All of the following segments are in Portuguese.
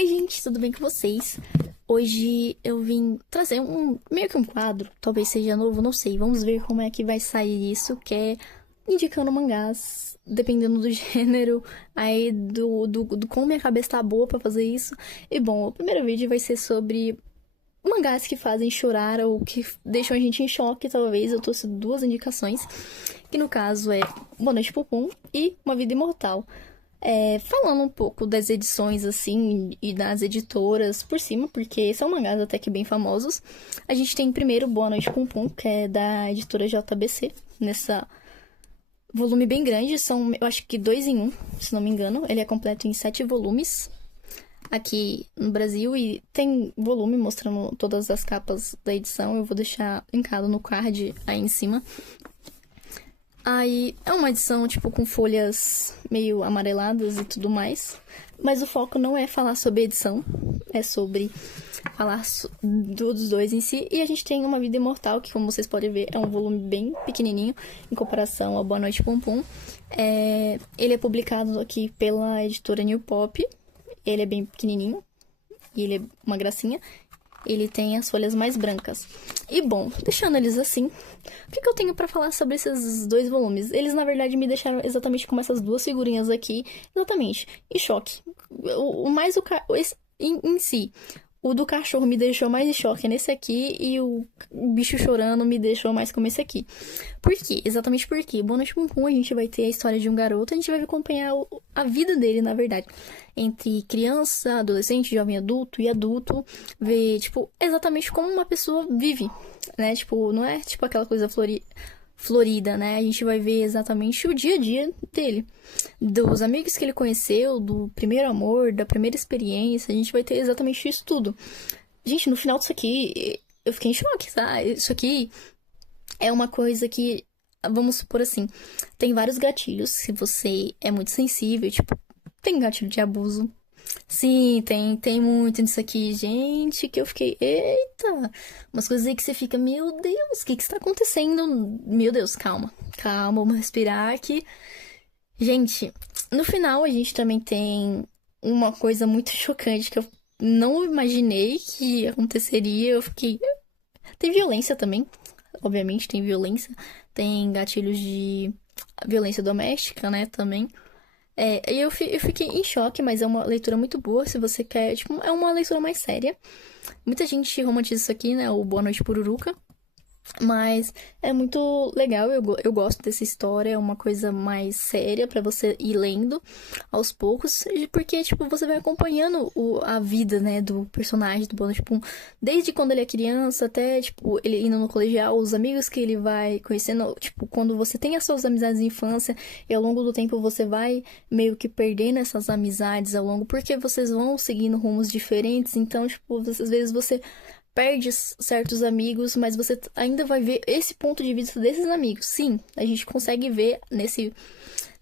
Oi, gente, tudo bem com vocês? Hoje eu vim trazer meio que um quadro, talvez seja novo, não sei. Vamos ver como é que vai sair isso, que é indicando mangás, dependendo do gênero, aí do como minha cabeça tá boa pra fazer isso. E bom, o primeiro vídeo vai ser sobre mangás que fazem chorar ou que deixam a gente em choque, talvez. Eu trouxe duas indicações, que no caso é Boa Noite Pupum e Uma Vida Imortal. Falando um pouco das edições, assim, e das editoras por cima, porque são mangás até que bem famosos. A gente tem primeiro Boa Noite Pum Pum, que é da editora JBC, nessa volume bem grande, são, eu acho que 2 em 1, se não me engano. Ele é completo em 7 volumes aqui no Brasil e tem volume mostrando todas as capas da edição. Eu vou deixar linkado no card aí em cima. Aí é uma edição, tipo, com folhas meio amareladas e tudo mais. Mas o foco não é falar sobre edição, é sobre falar dos dois em si. E a gente tem Uma Vida Imortal, que, como vocês podem ver, é um volume bem pequenininho em comparação ao Boa Noite Pum Pum. Ele é publicado aqui pela editora New Pop. Ele é bem pequenininho e ele é uma gracinha. Ele tem as folhas mais brancas. E bom, deixando eles assim, o que eu tenho pra falar sobre esses dois volumes? Eles, na verdade, me deixaram exatamente como essas duas figurinhas aqui, exatamente, em choque. Em si, o do cachorro me deixou mais em choque nesse aqui e o bicho chorando me deixou mais como esse aqui. Por quê? Exatamente por quê? Boa Noite Pum Pum, a gente vai ter a história de um garoto, a gente vai acompanhar a vida dele, na verdade. Entre criança, adolescente, jovem adulto e adulto, ver, tipo, exatamente como uma pessoa vive, né? Tipo, não é, tipo, aquela coisa florida, né? A gente vai ver exatamente o dia a dia dele. Dos amigos que ele conheceu, do primeiro amor, da primeira experiência, a gente vai ter exatamente isso tudo. Gente, no final disso aqui, eu fiquei em choque, tá? Isso aqui é uma coisa que, vamos supor assim, tem vários gatilhos. Se você é muito sensível, tipo, tem gatilho de abuso. Sim, tem muito nisso aqui, gente, que eu fiquei, eita, umas coisas aí que você fica, meu Deus, o que está acontecendo? Meu Deus, calma, vamos respirar aqui. Gente, no final a gente também tem uma coisa muito chocante que eu não imaginei que aconteceria, eu fiquei... Tem violência também, obviamente tem violência, tem gatilhos de violência doméstica, né, também. Eu fiquei em choque, mas é uma leitura muito boa se você quer. Tipo, é uma leitura mais séria. Muita gente romantiza isso aqui, né? O Boa Noite Pururuca. Mas é muito legal, eu gosto dessa história, é uma coisa mais séria pra você ir lendo aos poucos, porque, tipo, você vai acompanhando a vida, né, do personagem do Bono, tipo, desde quando ele é criança até, tipo, ele indo no colegial, os amigos que ele vai conhecendo, tipo, quando você tem as suas amizades de infância e ao longo do tempo você vai meio que perdendo essas amizades ao longo, porque vocês vão seguindo rumos diferentes, então, tipo, às vezes você perde certos amigos, mas você ainda vai ver esse ponto de vista desses amigos. Sim, a gente consegue ver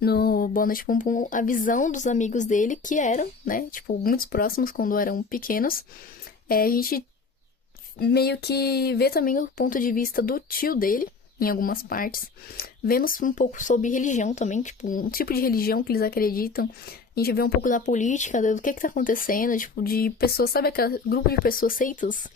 no Boa Noite Pum Pum a visão dos amigos dele, que eram, né, tipo, muito próximos quando eram pequenos. A gente meio que vê também o ponto de vista do tio dele, em algumas partes. Vemos um pouco sobre religião também, tipo, um tipo de religião que eles acreditam. A gente vê um pouco da política, do que tá acontecendo, tipo, de pessoas, sabe aquele grupo de pessoas seitas?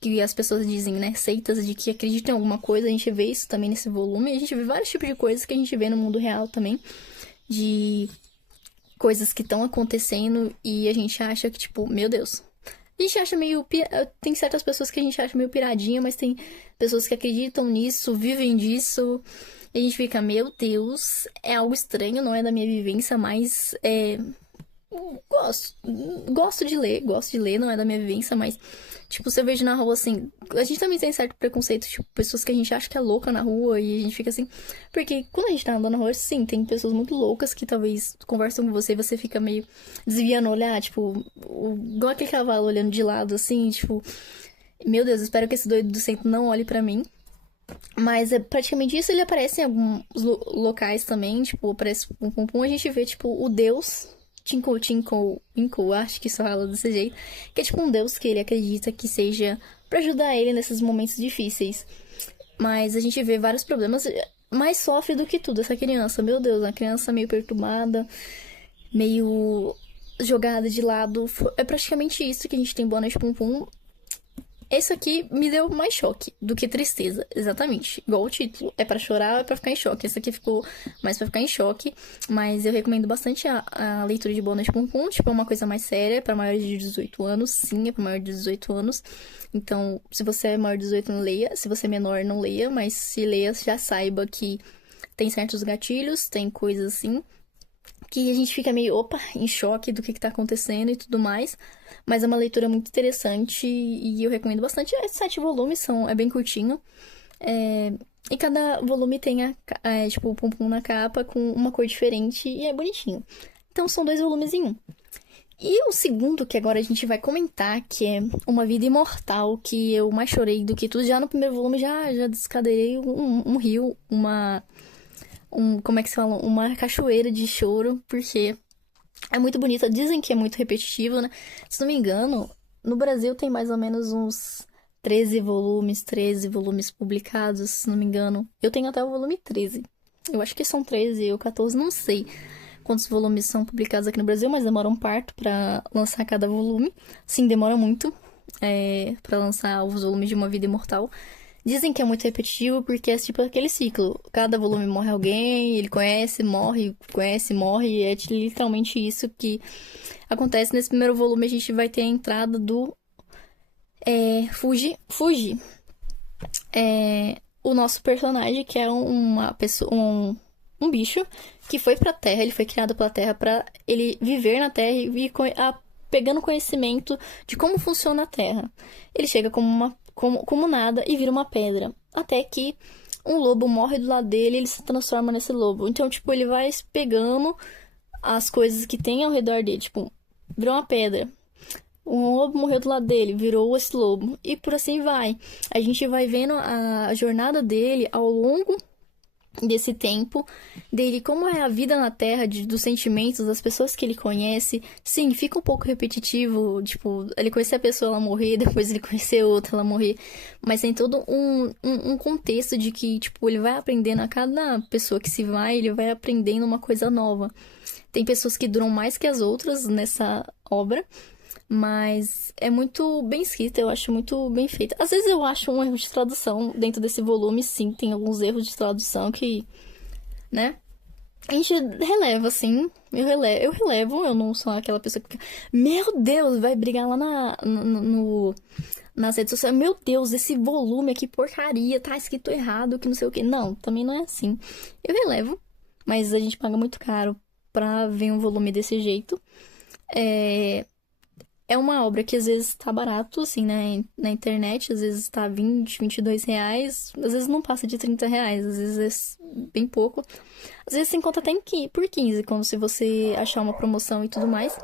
Que as pessoas dizem, né, seitas de que acreditam em alguma coisa, a gente vê isso também nesse volume. A gente vê vários tipos de coisas que a gente vê no mundo real também, de coisas que estão acontecendo e a gente acha que, tipo, meu Deus. A gente acha meio... Tem certas pessoas que a gente acha meio piradinha, mas tem pessoas que acreditam nisso, vivem disso. E a gente fica, meu Deus, é algo estranho, não é da minha vivência, mas gosto de ler, não é da minha vivência, mas, tipo, você vejo na rua, assim, a gente também tem certo preconceito, tipo, pessoas que a gente acha que é louca na rua e a gente fica assim, porque quando a gente tá andando na rua, sim, tem pessoas muito loucas que talvez conversam com você e você fica meio desviando o olhar, tipo, igual aquele cavalo olhando de lado, assim, tipo, meu Deus, espero que esse doido do centro não olhe pra mim. Mas é praticamente isso, ele aparece em alguns locais também, tipo, aparece Pum Pum Pum, a gente vê, tipo, o deus Tinko, acho que só fala desse jeito, que é tipo um deus que ele acredita que seja pra ajudar ele nesses momentos difíceis. Mas a gente vê vários problemas, mais sofre do que tudo essa criança, meu Deus, uma criança meio perturbada, meio jogada de lado. É praticamente isso que a gente tem Boa Noite Pum Pum. Esse aqui me deu mais choque do que tristeza, exatamente. Igual o título, é pra chorar ou é pra ficar em choque. Esse aqui ficou mais pra ficar em choque, mas eu recomendo bastante a leitura de Boa Noite Pum Pum. Tipo, é uma coisa mais séria, pra maiores de 18 anos. Sim, é pra maior de 18 anos. Então, se você é maior de 18, não leia. Se você é menor, não leia. Mas se leia, já saiba que tem certos gatilhos, tem coisas assim que a gente fica meio, opa, em choque do que tá acontecendo e tudo mais. Mas é uma leitura muito interessante e eu recomendo bastante. 7 volumes, é bem curtinho. E cada volume tem, tipo, o Pum Pum na capa com uma cor diferente e é bonitinho. Então são 2 volumes em um. E o segundo, que agora a gente vai comentar, que é Uma Vida Imortal, que eu mais chorei do que tudo. Já no primeiro volume já descadeirei um rio, como é que se fala? Uma cachoeira de choro, porque é muito bonita. Dizem que é muito repetitivo, né? Se não me engano, no Brasil tem mais ou menos uns 13 volumes publicados, se não me engano. Eu tenho até o volume 13. Eu acho que são 13 ou 14, não sei quantos volumes são publicados aqui no Brasil, mas demora um parto pra lançar cada volume. Sim, demora muito pra lançar os volumes de Uma Vida Imortal. Dizem que é muito repetitivo porque é tipo aquele ciclo. Cada volume morre alguém, ele conhece, morre, e é literalmente isso que acontece. Nesse primeiro volume a gente vai ter a entrada do Fuji. Fuji é o nosso personagem, que é uma pessoa, um bicho que foi pra Terra, ele foi criado pela Terra pra ele viver na Terra e ir pegando conhecimento de como funciona a Terra. Ele chega como nada e vira uma pedra. Até que um lobo morre do lado dele e ele se transforma nesse lobo. Então, tipo, ele vai pegando as coisas que tem ao redor dele. Tipo, virou uma pedra. Um lobo morreu do lado dele, virou esse lobo. E por assim vai. A gente vai vendo a jornada dele ao longo desse tempo, dele, como é a vida na Terra, dos sentimentos, das pessoas que ele conhece. Sim, fica um pouco repetitivo, tipo, ele conhecer a pessoa, ela morrer, depois ele conhecer outra, ela morrer. Mas tem todo um contexto de que, tipo, ele vai aprendendo a cada pessoa que se vai, ele vai aprendendo uma coisa nova. Tem pessoas que duram mais que as outras nessa obra, mas é muito bem escrita, eu acho muito bem feita. Às vezes eu acho um erro de tradução dentro desse volume, sim, tem alguns erros de tradução que, né? A gente releva, assim. Eu relevo, eu não sou aquela pessoa que fica, meu Deus, vai brigar lá nas redes sociais. Meu Deus, esse volume aqui, porcaria, tá escrito errado, que não sei o que. Não, também não é assim. Eu relevo, mas a gente paga muito caro pra ver um volume desse jeito. É uma obra que às vezes tá barato, assim, né? Na internet, às vezes tá 20, R$ 22, às vezes não passa de R$ 30, às vezes é bem pouco. Às vezes você encontra até por 15, quando se você achar uma promoção e tudo mais.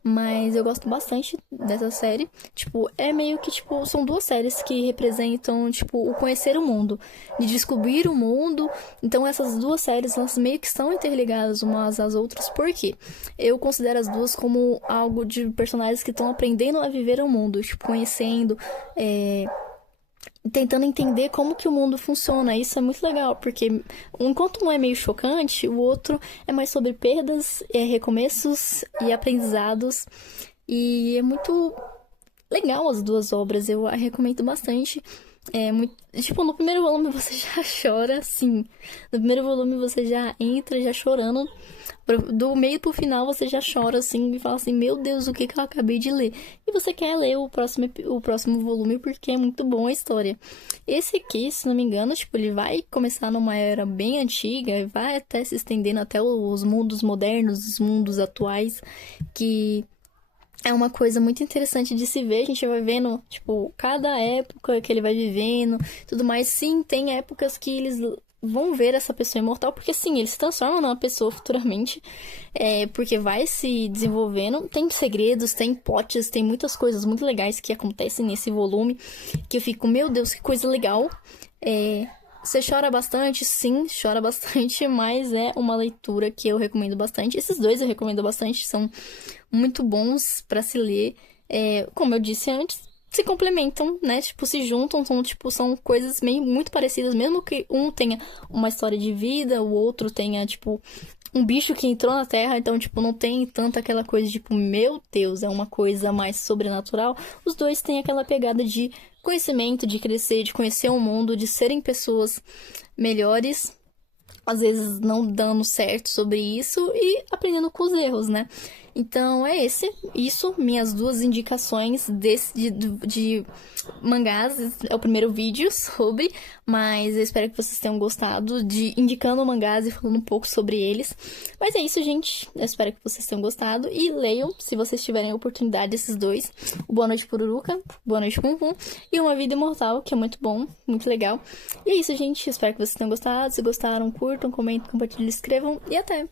Mas eu gosto bastante dessa série. Tipo, é meio que, tipo, são 2 séries que representam, tipo, o conhecer o mundo. De descobrir o mundo. Então, essas 2 séries, elas meio que são interligadas umas às outras. Por quê? Eu considero as duas como algo de personagens que estão aprendendo a viver o mundo. Tipo, conhecendo, tentando entender como que o mundo funciona. Isso é muito legal, porque enquanto um é meio chocante, o outro é mais sobre perdas, recomeços e aprendizados. E é muito legal as 2 obras, eu a recomendo bastante. Tipo, no primeiro volume você já chora, sim. No primeiro volume você já entra já chorando. Do meio pro final você já chora, assim, e fala assim, meu Deus, o que eu acabei de ler? E você quer ler o próximo volume porque é muito bom a história. Esse aqui, se não me engano, tipo, ele vai começar numa era bem antiga e vai até se estendendo até os mundos modernos, os mundos atuais, que é uma coisa muito interessante de se ver. A gente vai vendo, tipo, cada época que ele vai vivendo, tudo mais. Sim, tem épocas que eles vão ver essa pessoa imortal, porque sim, ele se transforma numa pessoa futuramente, porque vai se desenvolvendo. Tem segredos, tem plots, tem muitas coisas muito legais que acontecem nesse volume, que eu fico, meu Deus, que coisa legal. Você chora bastante? Sim, chora bastante, mas é uma leitura que eu recomendo bastante. Esses 2 eu recomendo bastante, são muito bons pra se ler. Como eu disse antes, se complementam, né? Tipo, se juntam, são coisas meio muito parecidas, mesmo que um tenha uma história de vida, o outro tenha, tipo, um bicho que entrou na Terra, então, tipo, não tem tanta aquela coisa, tipo, meu Deus, é uma coisa mais sobrenatural. Os dois têm aquela pegada de conhecimento, de crescer, de conhecer o mundo, de serem pessoas melhores, às vezes não dando certo sobre isso e aprendendo com os erros, né? Então é isso, minhas duas indicações de mangás. É o primeiro vídeo sobre, mas eu espero que vocês tenham gostado de indicando mangás e falando um pouco sobre eles. Mas é isso, gente. Eu espero que vocês tenham gostado e leiam, se vocês tiverem a oportunidade, esses dois: o Boa Noite Pururuca, Boa Noite Pum Pum e Uma Vida Imortal, que é muito bom, muito legal. E é isso, gente. Eu espero que vocês tenham gostado. Se gostaram, curtam, comentem, compartilhem, escrevam e até!